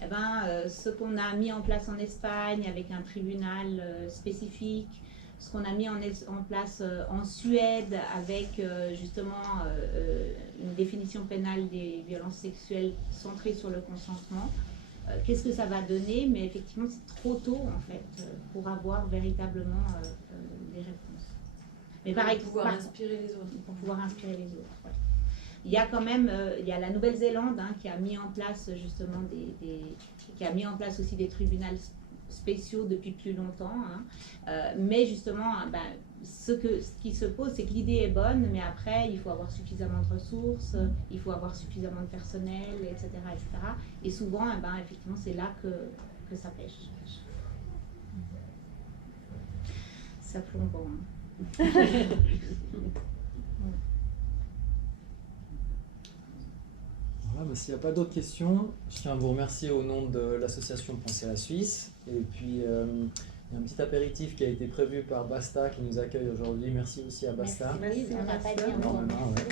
eh ben, ce qu'on a mis en place en Espagne avec un tribunal spécifique, ce qu'on a mis en place en Suède avec justement une définition pénale des violences sexuelles centrée sur le consentement, qu'est-ce que ça va donner? Mais effectivement, c'est trop tôt en fait pour avoir véritablement des réponses. Mais Pour pouvoir inspirer les autres. Pour pouvoir inspirer les autres, ouais. Il y a quand même, il y a la Nouvelle-Zélande hein, qui a mis en place justement qui a mis en place aussi des tribunaux spéciaux depuis plus longtemps, hein. Mais justement, ben, ce qui se pose, c'est que l'idée est bonne, mais après, il faut avoir suffisamment de ressources, il faut avoir suffisamment de personnel, etc. etc. Et souvent, ben, effectivement, c'est là que ça pêche. Ça plombant. Hein. Voilà, bah, s'il n'y a pas d'autres questions, je tiens à vous remercier au nom de l'association Penser la Suisse. Et puis, il y a un petit apéritif qui a été prévu par Basta qui nous accueille aujourd'hui. Merci aussi à Basta. Merci, on n'a pas dit encore. Énormément, ouais.